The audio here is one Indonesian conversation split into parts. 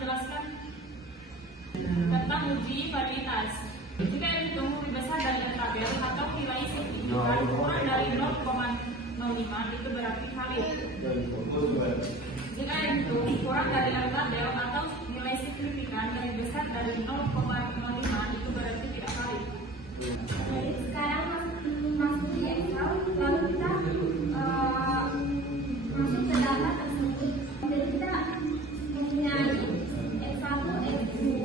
menjelaskan tentang uji validitas. Jika yang dihitung lebih besar dari tabel atau nilai signifikan kurang dari 0,05 itu berarti valid. Jika yang dihitung kurang dari tabel atau nilai signifikan lebih besar dari 0,05 itu berarti tidak valid. Jadi sekarang masuk di Excel, lalu kita masuk ke data tersebut. Jadi kita mempunyai X1, X2,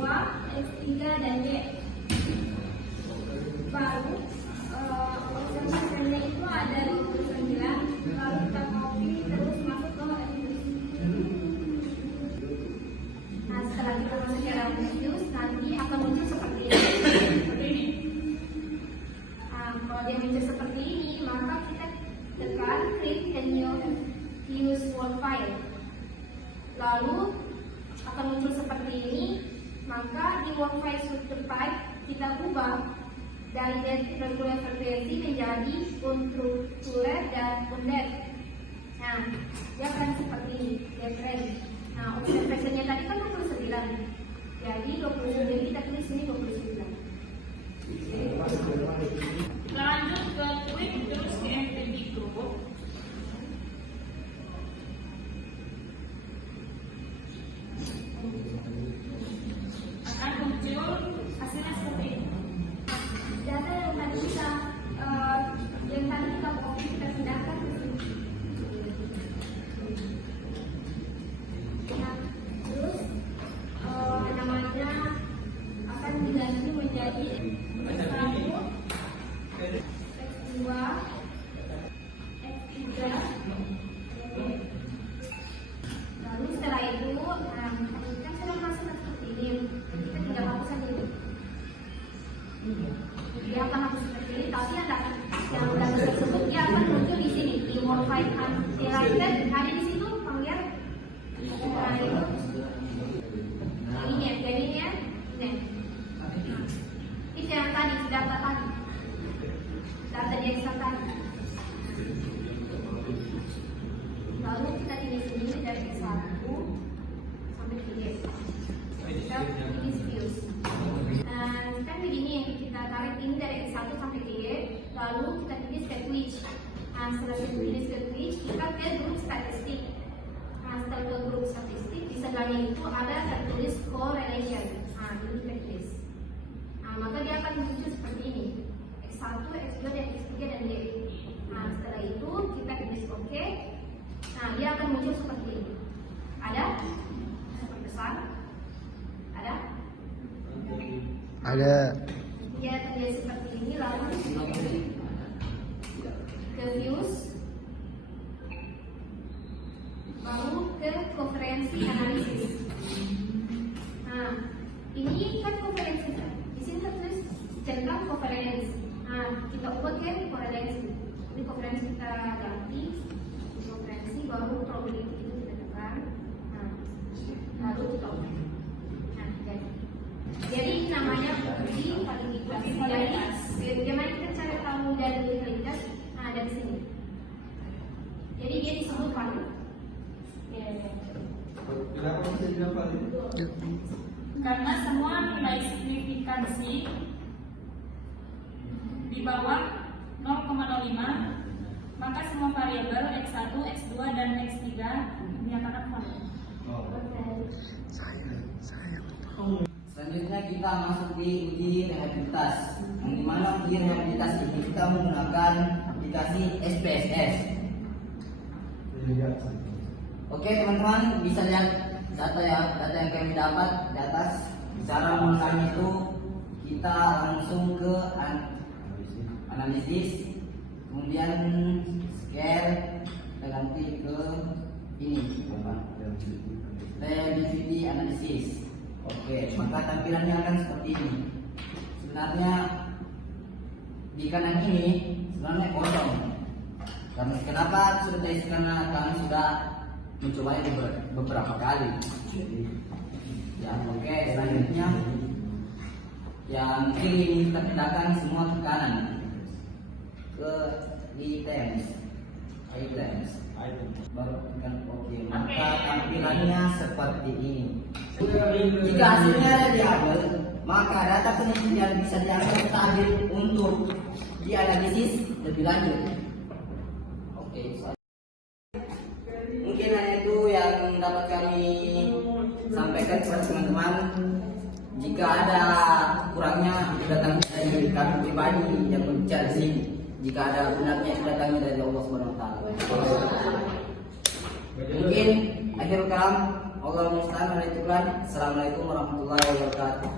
X3 dan Y. Baru persentasenya itu ada 29, lalu kita copy terus masuk ke Excel. Nah, setelah kita masuk ke Excel, nanti akan muncul seperti ini. Kalau dia muncul seperti ini, maka kita tekan create a new use word file. Lalu akan muncul seperti ini, maka di word file structure type kita ubah dari regular frekuensi menjadi unstructured dan undead. Nah, dia akan seperti ini, different. Nah, observationnya tadi kan 29, jadi 29 kita tulis ini 29. Lanjut ke quick terus ke MTB group. Akan muncul hasilnya seperti ini. Data yang tadi kita copy kita pindahkan ke sini. Nah, terus namanya akan diganti menjadi X1, X2, X3. Lalu setelah itu, kan sudah masuk seperti ini. Kita tinggal hapus saja ini. Dia akan hapus seperti ini, tapi yang data tersebut dia akan muncul di sini di word file highlighted ada di situ, kamu lihat. Nah, itu ini jadinya ini. Itu yang tadi data tadi. Data di Excel tadi. Lalu kita pilih sini dari X1 sampai ke Y. Kita pilih views. Nah, kan begini, kita tarik ini dari X1 sampai ke Y, lalu kita pilih step which. Nah, setelah kita pilih step which, kita ke grup statistik. Nah, setelah ke grup statistik, di sebelahnya itu ada tertulis correlation. Nah, ini kita tulis. Nah, maka dia akan muncul seperti ini. X1, X2, dan X3 dan Y. Nah, setelah itu kita pilih OK. Nah, dia akan muncul seperti ini. Ada? Besar? Ada? Ada. Dia terlihat seperti ini, lalu ke views, baru ke konferensi analisis. Nah, ini kan konferensi kan? Di sini tertulis central konferensi. Nah, kita ubah ke korelasi. Ini konferensi kita ganti konferensi, baru probability itu kita tekan. Nah, lalu kita ubah. Nah, jadi ini namanya uji validitas. Jadi bagaimana kita cari tahu dari validitas? Nah, dari sini. Jadi dia disebut valid. Kenapa bisa dibilang valid? Karena semua nilai signifikansi di bawah 0,05, maka semua variabel X1, X2, dan X3 dinyatakan valid. Selanjutnya kita masuk di uji rehabilitas. Yang dimana uji rehabilitas ini kita menggunakan aplikasi SPSS. Oke teman-teman, bisa lihat data yang kami dapat di atas. Cara menggunakannya itu kita langsung ke analisis, kemudian scale, kita ganti ke ini reliability analysis. Oke, maka tampilannya akan seperti ini. Sebenarnya di kanan ini sebenarnya kosong. Kenapa sudah karena kami sudah mencobanya beberapa kali. Ya, oke, selanjutnya yang kiri kita pindahkan semua ke kanan ke items. Eyelens. Baru kan oke. Maka tampilannya seperti ini. Jika hasilnya reliable, maka data penelitian bisa dianggap stabil untuk dianalisis lebih lanjut. Oke, mungkin hanya itu yang dapat kami sampaikan kepada teman-teman. Jika ada kurangnya, itu datang dari kami pribadi yang berbicara di sini. Jika ada benarnya, itu datangnya dari Allah Subhanahu Wa Taala. Mungkin akhirul kalam. Allahumma salli ala Assalamualaikum warahmatullahi wabarakatuh.